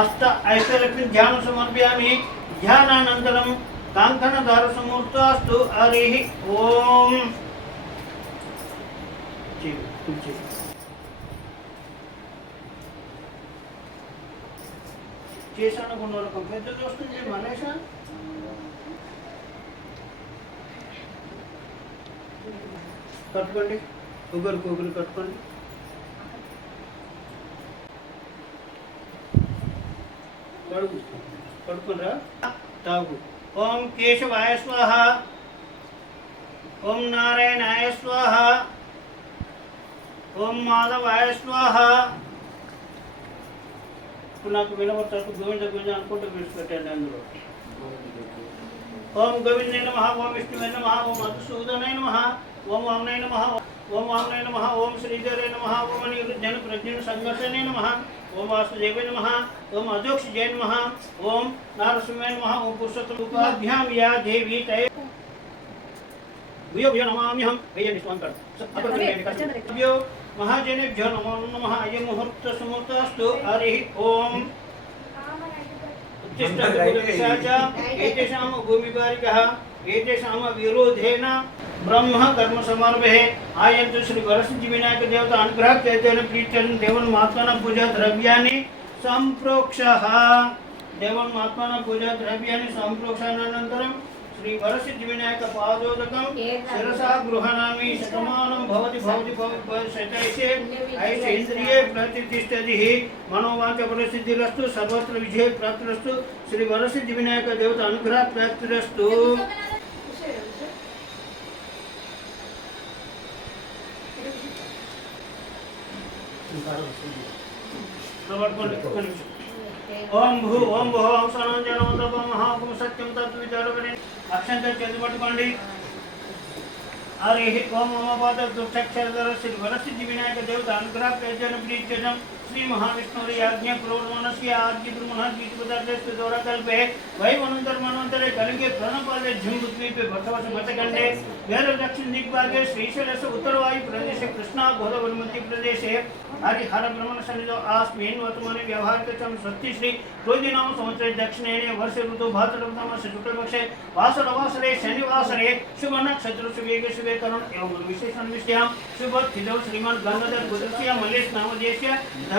అష్ట ఐశ్వర్యక్తి ధ్యానం సమర్పయామి ధ్యానానంతరం కాంకణదారు సమూర్తాస్తు హరి ఓం చేశాను కొన్ని వరకు పెద్ద చూస్తుంది మనీషా కట్టుకోండి. ఒకరికి ఒకరు కట్టుకోండి. కడుగు కడుకునరా తాగు. ఓం కేశవాయ స్వాహ. ఓం నారాయణాయ స్వాహ. ఓం మాధవాయ స్వాహ. ఇప్పుడు నాకు వినబడతాడు గోవింద గోవింద అనుకుంటూ విడిచిపెట్టండి అందులో. ఓం గోవిందే నమ ఓం విష్ణువే నమ ఓం మధుసూదనాయ నమ ఓం వామనాయ నమ ఓం వామనాయ నమ ఓం శ్రీధరే నమ ఓం అనిరుద్ధన ప్రజ్ఞన సంఘర్షణే నమ. ओम वासुदेव नम ओम अजोक्षजय नम ओम नारसिंहाय नम ओम पुरुषोत्तमाभ्याम या देवी तय। भूयो भूयो नमाम्यहम भैया निस्वान कर महाजनेभ्यो नमो नमः। अय मुहूर्त सुमुहूर्तस्तु हरिः ओम। उत्तिष्ठ एतेषां भूमिपारिकः एतेषां विरोधेन। ब्रह्म कर्म समर्पे आयन्तु श्री वरसिद्धि विनायक देवता अनुग्रह तेजेन प्रीत्यं देवन् महात्मना पूजा द्रव्याणि सम्प्रोक्षः देवन् महात्मना पूजा द्रव्याणि सम्प्रोक्षानन्तरं श्री वरसिद्धि विनायक पादोदकं शिरसा गृह्णामि। शतमानं भवति भवति शतैषे। ऐष इन्द्रिये प्रतिष्ठति। मनोवाचपरसिद्धिरस्तु सर्वत्र विजय प्राप्तिरस्तु। श्री वरसिद्धि विनायक देवता अनुग्रह प्राप्तिरस्तु। ఓం భూ ఓం భూ ఓం సనం జనం తపం మహాపుం సత్యం తత్విచారపడి అక్షంత చేతి పట్టుకోండి. హరి ఓం మమపాద దుఃఖక్షర శ్రీ వరసిద్ధి వినాయక దేవత అనుగ్రహ ప్రయోజన ప్రీత్యజం. श्री महाविष्णु याज्ञ आदि ब्रह्मा आद्य ब्रह्मण बीज से दौरा कल बे वही मनोंतर मनोंतर कल के प्रण प्रणपाद झुंग द्वीप मत गंडे गैर दक्षिण दिग्भागे श्रीशैल से उत्तरवायु प्रदेश कृष्णा घोर वनमति प्रदेश है आदि हरिहर ब्रह्मण सन्निधो आस्मिन् वर्तमान व्यवहार के चम सत्य श्री कोई नाम दक्षिण ने वर्ष ऋतु भाद्रपदम से शनि वास रे शुभ नक्षत्र शुभ शुभेग शुभ करण एवं विशेषण विषयाम शुभ थिदो श्रीमान गंगाधर गुदरसिया मलेश नाम जेसिया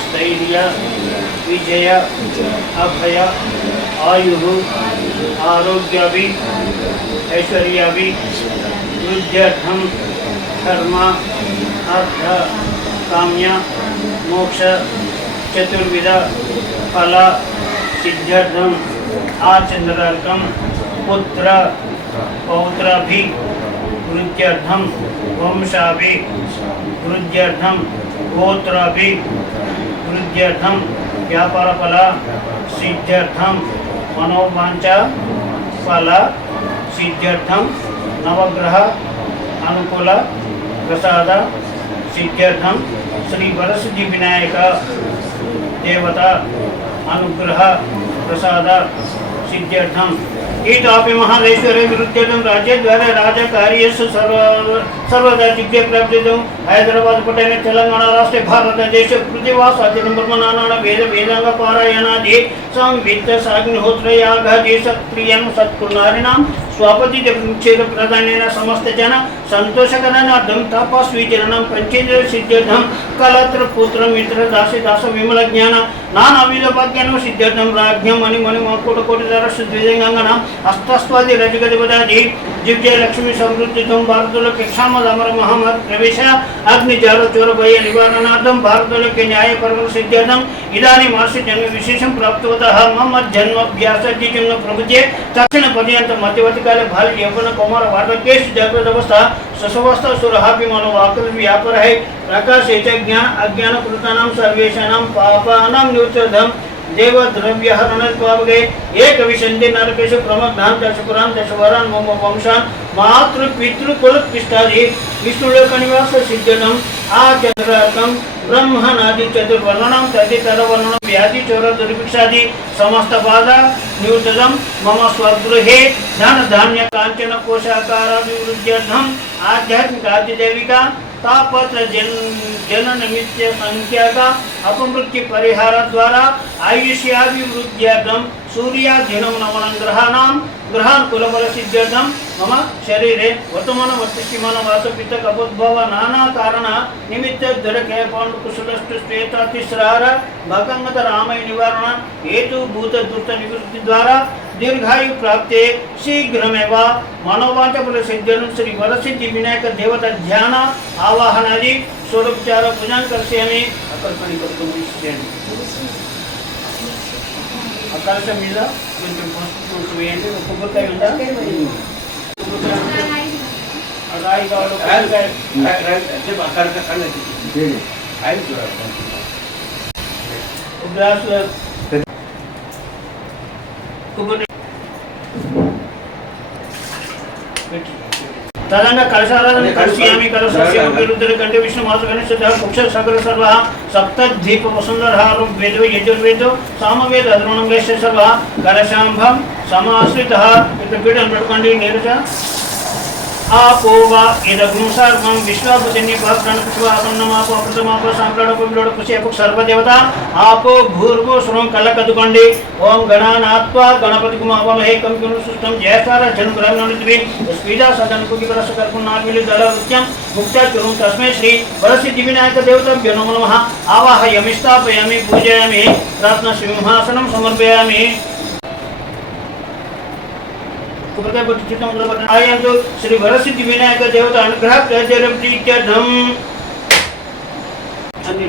स्थैर्य विजय अभय आयु आरोग्याभि ऐश्वर्याभि वृद्ध्यर्थम कर्म अर्थ काम्य मोक्ष चतुर्विध फल सिद्ध्यर्थम आचंद्रार्कम पुत्र पौत्राभि वृद्ध्यर्थम वंशाभि वृद्ध्यर्थम गोत्राभि वृद्ध्यर्थम व्यापार फल सिद्ध्यर्थम मनोवांचा फल सिद्ध्यर्थम नवग्रह, अनुकूल, प्रसाद सिद्ध्यर्थम श्री वरसिद्धि विनायक देवता, अनुग्रह, प्रसाद सिद्ध्यर्थम కీటాపి మహాదేశ్వరే నృత్యం రాజ్యద్వార రాజకార్యేషు సర్వ సర్వదా ప్రాప్తితం హైదరాబాద్ పట్టణ తెలంగాణ రాష్ట్ర భారతదేశ కృతివాస బ్రహ్మనారాయణ వేద వేదాంగ పారాయణాది సంవిత్త సాగ్నిహోత్రయాగాది సత్క్రియం సత్కుర్నారిణాం స్వాపతి చేత ప్రధానైన సమస్త జన సంతోషకరణార్థం తాపస్వీచరణం పంచేంద్ర సిద్ధ్యర్థం. కలత్ర పుత్ర మిత్ర దాసి దాస విమల జ్ఞాన. రాజ్యం అని మణి మా కోట కోటి ధర अस्तस्वादि रजगदिपदाधि दिव्य लक्ष्मी समृद्धि तुम भारतलोक क्षामदामर महमद प्रवेश अग्निजालो चोरभय निवारणार्थम भारतलोक न्याय परम सिद्ध्यर्थम इदानीं मास्य जन्म विशेषं प्राप्तवतः, मम जन्मभ्यास जिन्न प्रभुजे तक्षण पर्यन्तं मध्यवर्तिकाले बाल यौवन कुमार वार्धक्येषु जागृत अवस्था, ससवस्थ सुरहापि मनो आकृत व्यापार है, प्रकाश ज्ञान, अज्ञान कृतानां सर्वेषां पापानां निवर्तनं देव द्रव्य हरण एक विशंति नरकेश प्रमग्नान दशपुरान दशवरान मम वंशान। मातृ पितृ कुल पिष्टादि विष्णुलोक निवास सिद्धनम आचंद्रकम ब्रह्मनादि चतुर्वर्णनम तदितर वर्णनम व्याधि चोर दुर्भिक्षादि। समस्त बाधा निवृत्तदम मम स्वगृहे। धन धान्य कांचन जन जन जनन संख्या का अपमृत्यु परिहार द्वारा आयुष्याभिवृद्ध्यर्थम सूर्याधीनं नवनं ग्रहाणां, ग्रहान कुलबल सिद्ध्यर्थम मम शरीरे वर्तमान वर्तमान वात पित्त कपोद्भव नाना कारण निमित्त दृढके पाण्डु कुशलष्ट श्वेता तिस्रार भगंगत रामय निवारण हेतु भूत दुर्त निवृत्ति द्वारा दीर्घायु प्राप्ते शीघ्रमेव मनोवांच सिद्ध्यर्थम श्री वरसिद्धि विनायक देवता ध्यान ఆవాహనాది షోడోపచార పూజాన్ని కలిసేయని అక్కడ పని కట్టుకుని ఇచ్చేయండి ఆ కలశం మీద కొంచెం పసుపు వేయండి ఒక కొబ్బరికాయ ఉందా తదంగా కలశారాధన కలశయామి కలశస్య విరుద్ధ కంటే విష్ణు మాత గణేశ పుక్ష సకల సర్వ సప్త దీప వసుంధర ఋగ్వేదో యజుర్వేదో సామవేద అధర్వణం వేశ్య సర్వ కలశాంభం సమాశ్రిత ఇంత పీఠలు పెట్టుకోండి నేరుగా ఆపోవా ఇదగుం సర్వం విశ్వాపుజన్య ప్రాణపుష్పాసన్నమాపు అమృతమాప సాంప్రాణపుండోడు కుషేపు సర్వదేవత ఆపో భూర్వో సురం కళ్ళ కదుకోండి ఓం గణానాత్వా గణపతి కుమావమహే కంకును సుష్టం జయసార జను బ్రహ్మణిత్వి స్పీడా సదనుకుకి వరస కల్పున్నామిలి దళ నృత్యం ముక్త చురుం తస్మై శ్రీ వరసిద్ధి వినాయక దేవతభ్యో నమో నమః పూజయామి రత్న సింహాసనం సమర్పయామి અહીંયા તો શ્રી વરસિદ્ધિ વિનાયક દેવતા અનુગ્રહ પ્રજરમ ટીચરમ અને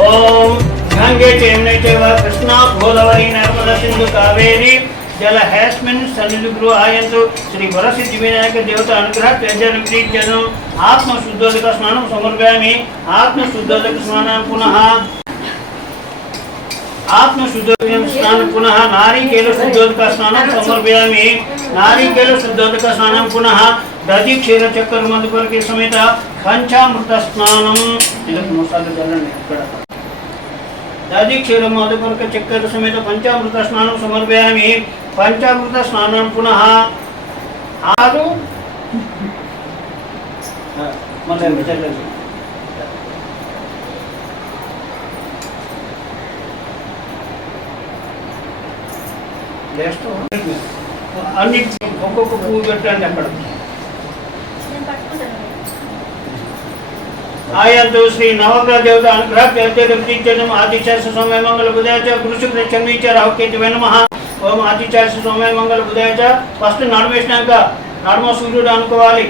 ઓમ ગંગે ચેમ્ને ચેવા કૃષ્ણા ભોલવરી નર્મદા સિંધુ કાવેરી జల హేస్మిన్ సన్నిధి గృహాయంతు శ్రీ వరసిద్ధి వినాయక దేవత అనుగ్రహ త్యజన ప్రీత్యజం ఆత్మ శుద్ధోదక స్నానం సమర్పయామి ఆత్మ శుద్ధోదక స్నానం పునః ఆత్మ శుద్ధోదక స్నానం పునః నారీకేల శుద్ధోదక స్నానం సమర్పయామి నారీకేల శుద్ధోదక స్నానం పునః దది క్షీర చక్కెర మధుపరిక సమేత పంచామృత స్నానం ఇళ్ళకి మోసాలు జరగండి ఇక్కడ దధి క్షీర మధుపరక చక్కెర సమేత పంచామృత స్నానం సమర్పయామి. పంచామృత స్నానం పునః ఆరు. మళ్ళీ అన్ని ఒక్కొక్క పువ్వు పెట్టండి అక్కడ. మంగళ బుధాయ కృషి ప్రచండీచ రాహుకేతు నమ ఓం ఆదిత్యాస సౌమ్య మంగళ బుధాయ ఫస్ట్ నడవేసినాక నడమ సూర్యుడు అనుకోవాలి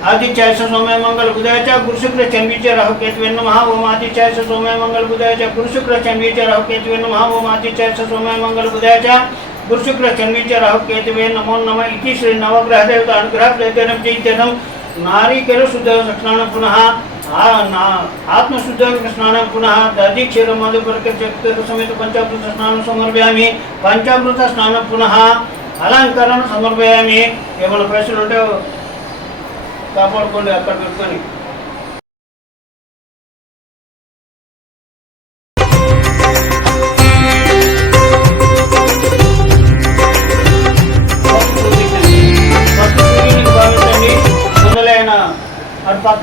आदित्याय च सोमाय मंगल बुधाय च गुरु शुक्र चंबी च राहु केतवे नमः ओम आदित्याय च सोमाय मंगल बुधाय च गुरु शुक्र चंबी च राहु केतवे नमः ओम आदित्याय च सोमाय मंगल बुधाय च गुरु शुक्र चंबी च राहु केतवे नमो नमः इति श्री नवग्रह देवता अनुग्रह प्रत्यनं నారీకర శుద్ధ స్నానం పునః ఆత్మశుద్ధ స్నానం పునః దధిక్షీర మధుపరిక సమేత పంచామృత స్నానం సమర్పయామి పంచామృత స్నానం పునః అలంకరణ సమర్పయామి ఏమైనా ప్రశ్నలు ఉంటే కాపాడుకోండి అక్కడ పెట్టుకొని.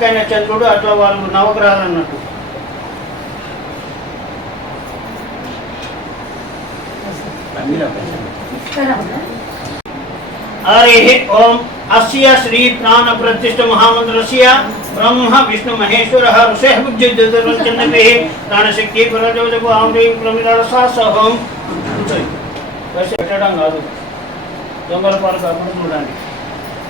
అటు పక్కైన చంద్రుడు అట్లా వాళ్ళు నవగ్రహాలు అన్నట్టు हरे ओम अस्य श्री प्राण प्रतिष्ठ महामंत्रस्य ब्रह्म विष्णु महेश्वर ऋषि बुद्धिर्चंद्रे प्राण शक्ति परजोजको आम्री प्रमिरासा सहम పెట్టడం కాదు దొంగల పాలు కాకుండా చూడండి स्य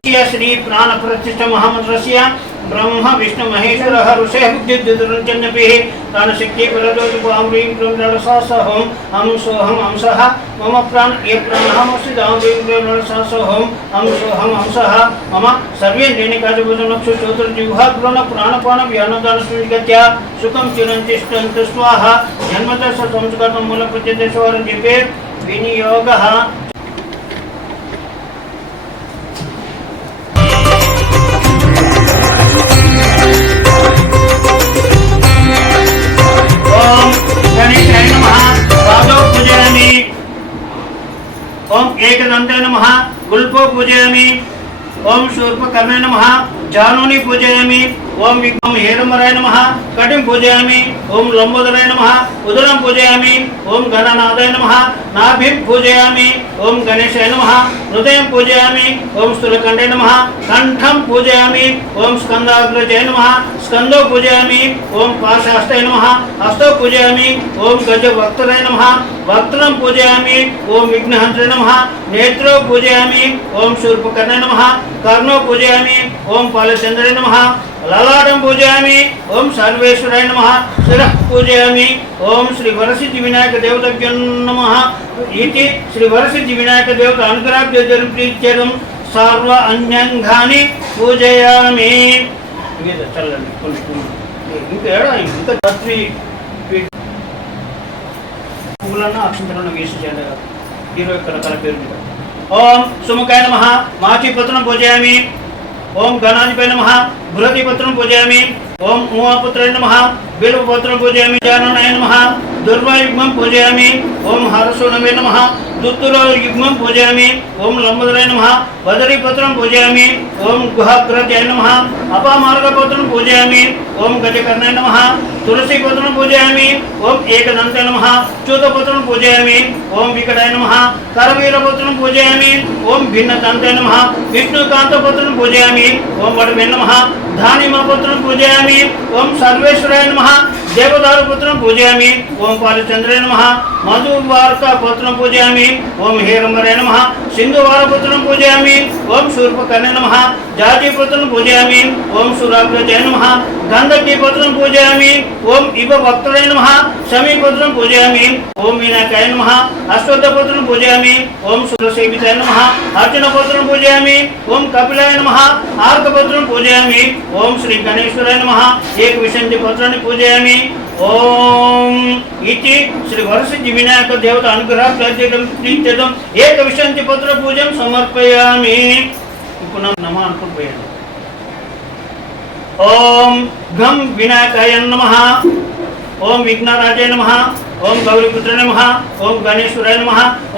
श्री प्राण प्रतिष्ठ महामंत्रस्य ब्रह्म, विष्णु, महेश्वर, ऋषि बुद्धिर्चंद्रे प्राण शक्ति परजोजको आम्री प्रमिरासा सहम हम सोहम अंशः मम प्राण ये प्राणहमस्ति दाम्रीं प्रेरणसा सोहम हम सोहम अंशः मम सर्वे दैनिकाजभुजनक्षु चतुर्जिह्वा पुराण प्राणपान व्यानदान सुनिगत्या सुखं चिरञ्चिष्टन्तु स्वाहा। जन्मतः संस्कृतं मूलप्रत्यदेशवारं जपे विनियोगः। ओम एकदन्ते नमः गुल्पो पूजयामि ओम शूर्पकर्णे नमः जानूनि पूजयामि ओम विघ्नं हेरमराय नमः कटिं पूजयामि ओम लंबोदराय नमः उदरं पूजयामि ओम गणनाथाय नमः नाभिं पूजयामि ओम गणेशाय नमः हृदयं पूजयामि ओम स्थूलकण्ठे नमः कण्ठं पूजयामि ओम स्कन्दाग्रजाय नमः स्कन्दो पूजयामि ओम पाशास्ताय नमः हस्तौ पूजयामि ओम गजभक्तराय नमः वक्त्रं पूजयामि ओम विघ्नहन्त्रे नमः नेत्रौ पूजयामि ओम शूर्पकर्णे नमः कर्णौ पूजयामि ओम पालचन्द्रे नमः ललाटं पूजयामि ओम सर्वेश्वराय नमः शिरः पूजयामि ओम ఓం శ్రీ వరసిద్ధి వినాయక దేవతభ్యం నమ ఇది శ్రీ వరసిద్ధి వినాయక దేవత అనుగ్రాభ్య జరిపించడం సర్వ అన్యంగాని పూజయామి. చల్లండి కొంచెం ఇంకా ఇంకా వేసి చేయగలరు హీరో యొక్క పేరు మీద. ఓం సుముఖాయ నమ మాచి పతనం పూజయామి. ఓం గణాధిపై నమ. బృహతిపత్రం పూజయామి. ఓం ఉమాపుత్రాయ నమ. బిల్వపత్రం పూజయామి. జాననాయ నమ. दुर्वायुग्म पूजयामी। ओम हरसो हरसुणवे नम। दुत्तुरयुग्म पूजयामी। ओम लंबोदराय नम। बदरीपत्रम पूजयामी। ओम गुहाग्रत्याय नम। अपामार्गपत्रम पूजया ओम गजकर्णय नम। तुसीपत्र पूजयामी। ओम एकदंताय नम। चूतपत्रम पूजया ओम विकटाय नम। करवीरपत्रम पूजयामी। ओम भिन्नकांताय नम। विष्णुकांतपत्रम पूजया ओम वटमे नम। धानिमपत्रम पूजया ओम सर्वेश्वराय नम। దేవదారుపుత్రం పూజయామి ఓం పాలచంద్రే నమ. మధువార్కపుత్రం పూజయామి ఓం హేరంబరాయ నమ. సింధువారపుత్రం పూజయామి ఓం శూర్పకర్ణ నమ. జాతిపుత్రం పూజయామి. ఓం సురాగ్రజయ నమ. గంధకీపుత్రం పూజయామి. ఓం ఇవ భక్తుడై నమ. సమీపుత్రం పూజయామి. ఓం వినాయకాయ నమ. అశ్వత్థపుత్రం పూజయామి. ఓం సురసేవితాయ నమ. అర్జునపుత్రం పూజయామి. ఓం కపిలాయ నమ. ఆర్కపుత్రం పూజయామి. ఓం శ్రీ గణేశ్వరాయ నమ. ఏక విశంతి పుత్రాన్ని పూజయామి. ఓం ఇది శ్రీ వరసిద్ధి వినాయక దేవత అనుగ్రహం ప్రత్యేకం ఏక విశంతి పుత్ర పూజం సమర్పయామి. ఇప్పుడు నమ అనుకుని పోయాను. ఓం గం వినాయకాయ నమ ఓం విఘ్నరాజాయ నమ ओम गौरीपुत्र नम ओम गणेश्वराय नम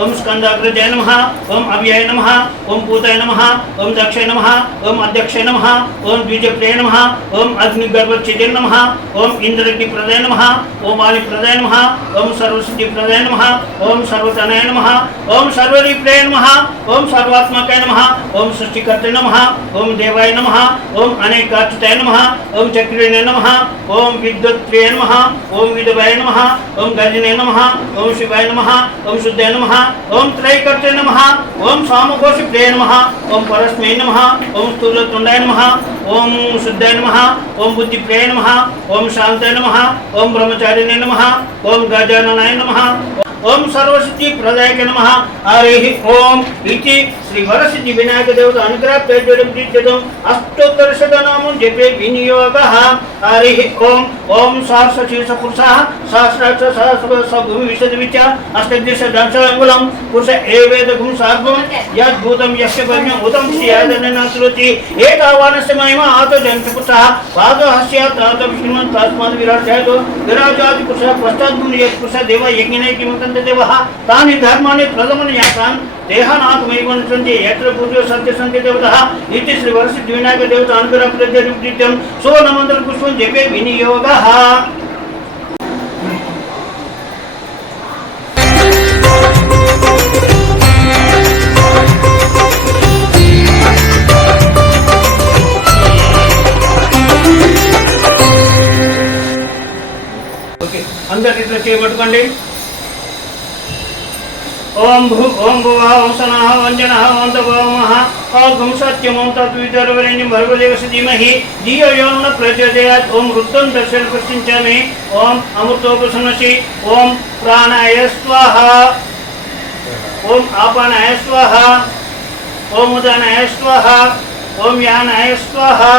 ओम स्कंदाग्रजय नम ओम अभियाय नम ओम पूताय नम ओम दक्षय नम ओम अध्यक्षय नम ओम द्विजप्रिय नम ओम अग्निगर्भचिद नम ओम इंद्रगि प्रदय नम ओम वाली प्रदय नम ओम सर्वसिद्धि प्रदय नम ओम सर्वतनय नम ओम सर्वरिप्रिय नम ओम सर्वात्मक नम ओम सृष्टिकर्त नम ओम देवाय नम ओम अनेकाच्युताय नम ओम चक्रिय नम ओम विद्युत्प्रिय नम ओम विधवाय नम ओम गज బ్రహ్మచారిణే నమ ఓం శివాయ నమ ఓం శుద్ధాయ నమ ఓం త్రైకర్తే నమ ఓం సామకోశి ప్రియ నమ ఓం పరస్మై నమ ఓం స్థూలతుండాయ నమ ఓం శుద్ధాయ నమ ఓం బుద్ధి ప్రియ నమ ఓం శాంతాయ నమ ఓం బ్రహ్మచారిణే నమ ఓం గజాననాయ నమ ఓం సర్వసిద్ధి ప్రదాయక నమ హరి ఓం ఇది శ్రీ వరసిద్ధి వినాయక దేవత అనుగ్రహ పేజడం తీర్చడం అష్టోత్తర శతనామం జపే వినియోగ हरि ओम ओम सहस्रशीर पुरुषा सहस्राक्ष सहस्रभूमि विशदविद्या अष्टदेश दंशलंगुलम पुरुष एवेद यस्य श्रुति महिमा हस्य श्रीमन् विराट पुरुष पश्चात् गुण यत् पुरुष देव? देवः तानि धर्माणि प्रथमन దేహనాథమైవంశంతి ఏత్ర పూజ సత్య సంఖ్య దేవత నిత్య శ్రీ వరసిద్ధి వినాయక దేవత అనుగ్రహ ప్రత్యం సో నమంతర పుష్పం చెప్పే వినియోగ. అందరు ఇట్లా చేపట్టుకోండి. ओम भू ओम भुवः ओं सनः वञ्जनः ओं तपोमः ओं सत्यमं तद्विदर्वरेण्यं भर्गदेवस्य धीमहि धियो यो न प्रचोदयात् ओम वृत्तं दर्शन पश्चिञ्चामि ओम अमृतोपसन्नसि ओम प्राणाय स्वाहा ओम आपानाय स्वाहा ओम उदानाय स्वाहा ओम यानाय स्वाहा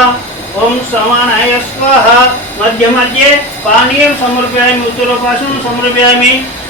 ओम समानाय स्वाहा मध्य मध्ये पानीयं समर्पयामि उत्तरोपासनं समर्पयामि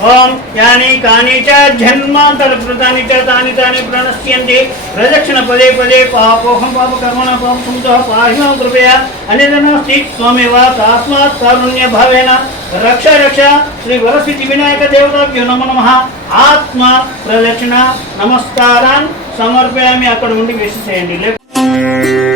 ఓం యాని కాని చ జన్మాంతరకృతాని చ తాని తాని ప్రణశ్యంతి. ప్రదక్షిణ పదే పదే పాపోహం పాప కర్మణ పాప సుమతో పాహిమాం కృపయా. అనిదనాస్తి త్వమేవ తాస్మాత్ కారుణ్య భావేన రక్ష రక్ష శ్రీ వరసిద్ధి వినాయక దేవతాభ్యో నమ నమ. ఆత్మ ప్రదక్షిణ నమస్కారాన్ సమర్పయామి. అక్కడ ఉండి వేసేసేయండి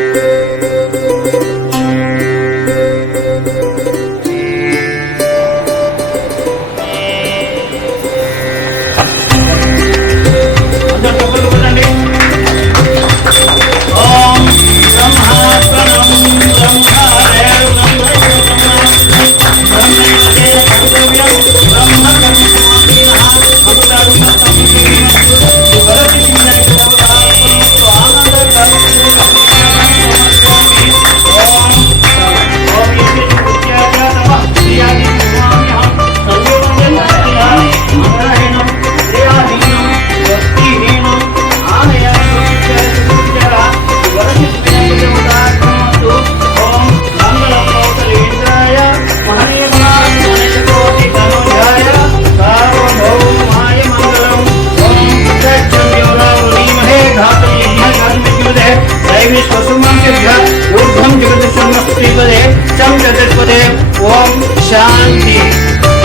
ஓம் சாந்தி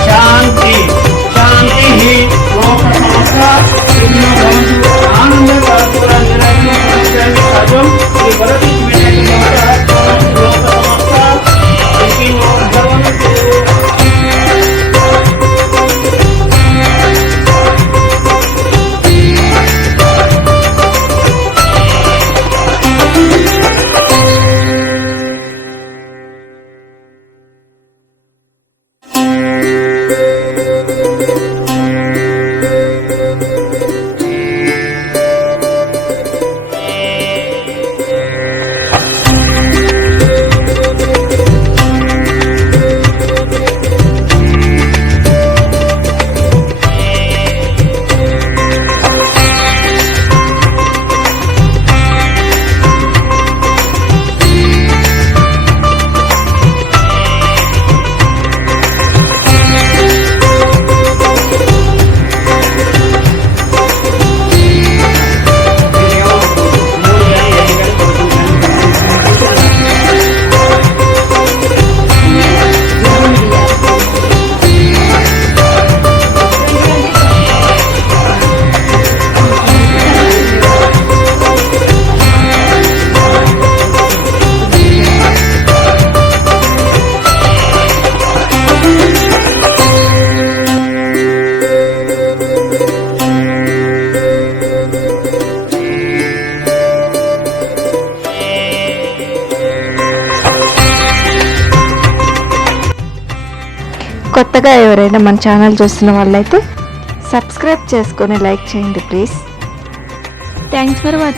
சாந்தி కొత్తగా ఎవరైనా మన ఛానల్ చూస్తున్న వాళ్ళైతే సబ్స్క్రైబ్ చేసుకొని లైక్ చేయండి ప్లీజ్. Thanks for watching.